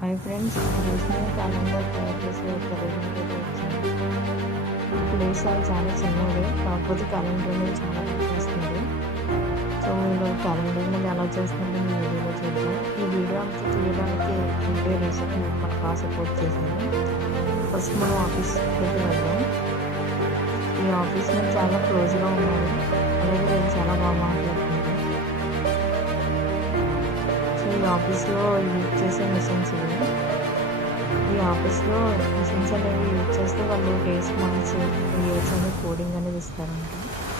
Hi friends, ఈరోజు నేను calendar తయారు చేసే ఒక రీజన్‌కైతే వచ్చాను. ఈ ప్లేస్ చాలా చిన్నది. కాకపోతే క్యాలెండర్ అనేది చాలా పనిచేస్తుంది. సో, ఇలా క్యాలెండర్ అనేది ఎలా చేస్తున్నారో ఈ వీడియోలో చూద్దాం. ఈ వీడియో అంతా తీయడానికి ఉండే రీజన్ మనకు బాగా సపోర్ట్ చేసింది. ఫస్ట్ మనం ఆఫీస్‌కైతే వెళ్దాం. ఈ ఆఫీస్ నేను చాలా క్లోజ్‌గా ఉన్నాను. అలాగే నేను చాలా బాగా మాట్లాడుతున్నాను. సో, ఈ ఆఫీస్‌లో యూజ్ చేసే మిషన్స్ ఇవి. ఈ ఆఫీస్‌లో మిషన్స్ అనేవి యూజ్ చేస్తే వాళ్ళు డేస్, మంత్స్, ఇయర్స్ అని కోడింగ్ అనేది ఇస్తారంట.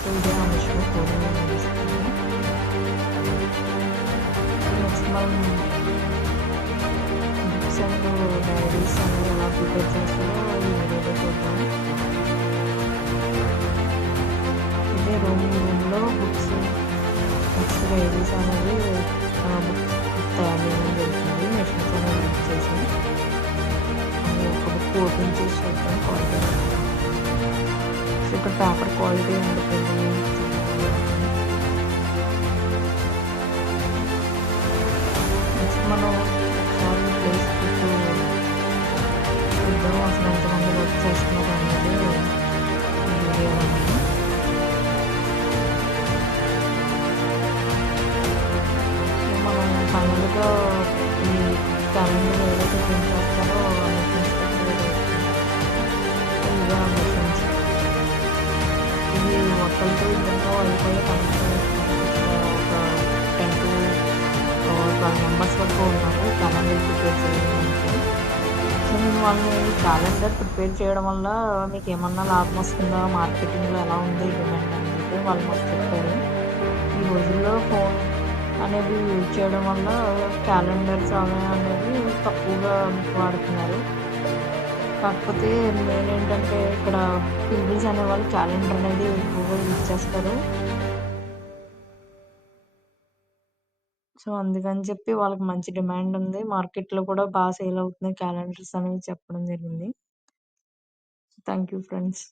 సో, ఇదే ఆ మిషన్ కోడింగ్ అనేది ఇస్తుంది. నెక్స్ట్ మనం బుక్స్ అండ్ డైరీస్ అనేవి ఎలా ప్రిపేర్ చేస్తారో ఈ వీడియోలో చూద్దాం. ఇదే రూమ్‌లో బుక్స్, నెక్స్ట్ డైరీస్ అనేవి బుక్ తయారు చేయడం జరుగుతుంది మిషన్స్ అనేవి యూజ్ చేసి. ఒక బుక్ ఓపెన్ చేసి చూద్దాం క్వాలిటీ. సో, ఇక్కడ పేపర్ క్వాలిటీ ఉంటుంది. నెక్స్ట్ మనం ఒకసారి ప్లేస్ చుట్టూ చూద్దాం అసలు ఎంతమంది వర్క్ చేస్తున్నారు అనేది ఈ వీడియోలో ఉంది. సో, మనం ఫైనల్‌గా ఈ క్యాలెండర్ ఏదైతే ప్రింట్ చేస్తారో ఆ మిషన్స్ దగ్గర సో, ఇవే ఆ మిషన్స్. ఇవి ఒకళ్ళతో ఇద్దరితో అయిపోయే పని కాదు. ఒక 10 to 12 మెంబర్స్ వరకు ఉన్నారు క్యాలెండర్ ప్రిపేర్ చేయడానికి. సో, నేను వాళ్ళని క్యాలెండర్ ప్రిపేర్ చేయడం వల్ల మీకేమన్నా లాభం వస్తుందా? మార్కెటింగ్‌లో ఎలా ఉంది డిమాండ్ అనేది వాళ్ళు మాకు చెప్పారు. ఈ రోజుల్లో ఫోన్ అనేది యూజ్ చేయడం వల్ల క్యాలెండర్స్ అవి అనేవి తక్కువగా వాడుతున్నారు. కాకపోతే మెయిన్ ఏంటంటే ఇక్కడ పీపుల్స్ అనేవాళ్ళు క్యాలెండర్ అనేది ఎక్కువగా యూజ్ చేస్తారు. సో, అందుకని చెప్పి వాళ్ళకి మంచి డిమాండ్ ఉంది. మార్కెట్‌లో కూడా బాగా సేల్ అవుతున్నాయి క్యాలెండర్స్ అనేవి చెప్పడం జరిగింది. Thank you friends.